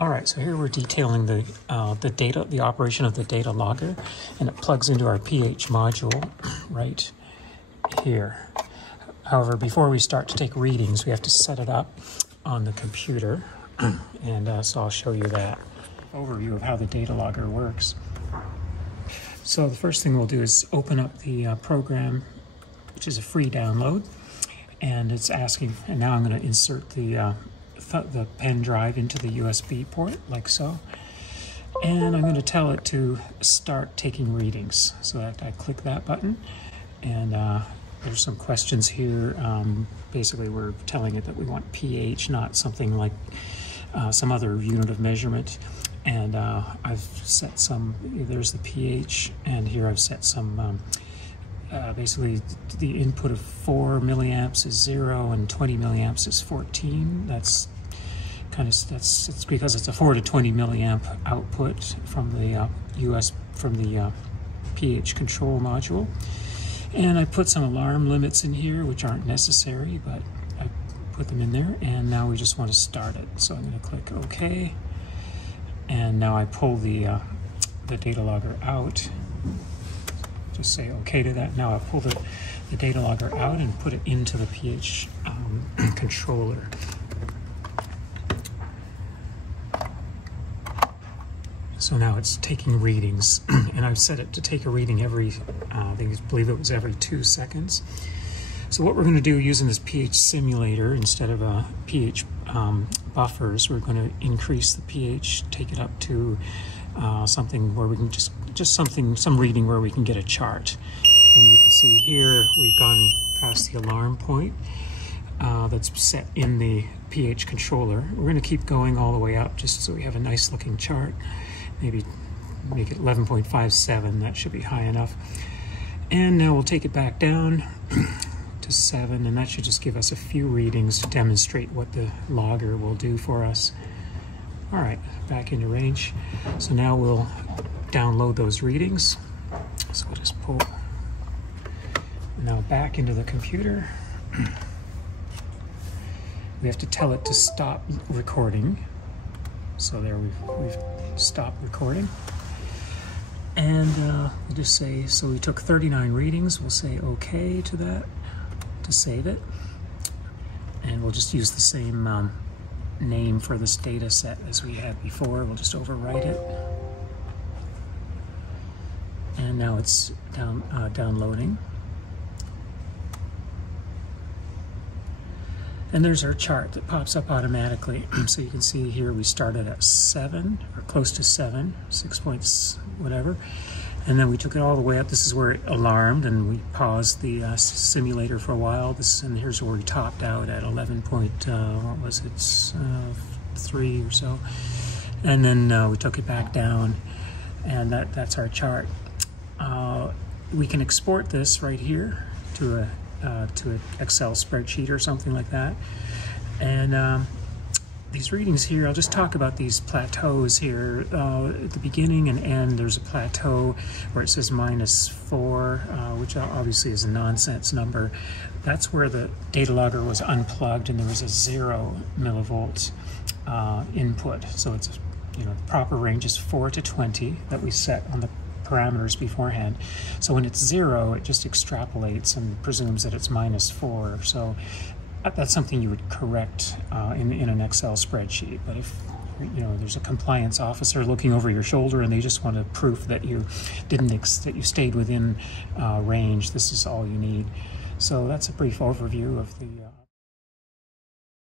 All right, so here we're detailing the operation of the data logger, and it plugs into our pH module right here. However, before we start to take readings, we have to set it up on the computer, and so I'll show you that overview of how the data logger works. So the first thing we'll do is open up the program, which is a free download, and it's asking, and now I'm going to insert the pen drive into the USB port, like so. And I'm going to tell it to start taking readings. So that I click that button, and there's some questions here. Basically, we're telling it that we want pH, not something like some other unit of measurement. And I've set some, there's the pH, and here I've set some, basically the input of 4 milliamps is 0 and 20 milliamps is 14. That's it's because it's a 4 to 20 milliamp output from the pH control module. And I put some alarm limits in here, which aren't necessary, but I put them in there. And now we just want to start it. So I'm going to click OK. And now I pull the data logger out. Just say OK to that. Now I pull the data logger out and put it into the pH controller. So now it's taking readings, and I've set it to take a reading every, I believe it was every 2 seconds. So what we're going to do using this pH simulator, instead of a pH buffers, we're going to increase the pH, take it up to something where we can some reading where we can get a chart. And you can see here we've gone past the alarm point that's set in the pH controller. We're going to keep going all the way up just so we have a nice looking chart. Maybe make it 11.57, that should be high enough. And now we'll take it back down to 7, and that should just give us a few readings to demonstrate what the logger will do for us. All right, back into range. So now we'll download those readings. So we'll just pull now back into the computer. We have to tell it to stop recording. So there we've stopped recording. And we'll just say, so we took 39 readings. We'll say OK to that to save it. And we'll just use the same name for this data set as we had before. We'll just overwrite it. And now it's downloading. And there's our chart that pops up automatically. So you can see here we started at 7, or close to 7, 6 points, whatever. And then we took it all the way up. This is where it alarmed, and we paused the simulator for a while. And here's where we topped out at 11 point, what was it, 3 or so. And then we took it back down, and that's our chart. We can export this right here to an Excel spreadsheet or something like that. And these readings here, I'll just talk about these plateaus here. At the beginning and end, there's a plateau where it says -4, which obviously is a nonsense number. That's where the data logger was unplugged and there was a 0 millivolt input. So it's, the proper range is 4 to 20 that we set on the parameters beforehand. So when it's 0, it just extrapolates and presumes that it's -4. So that's something you would correct in an Excel spreadsheet. But if there's a compliance officer looking over your shoulder and they just want a proof that you that you stayed within range, this is all you need. So that's a brief overview of the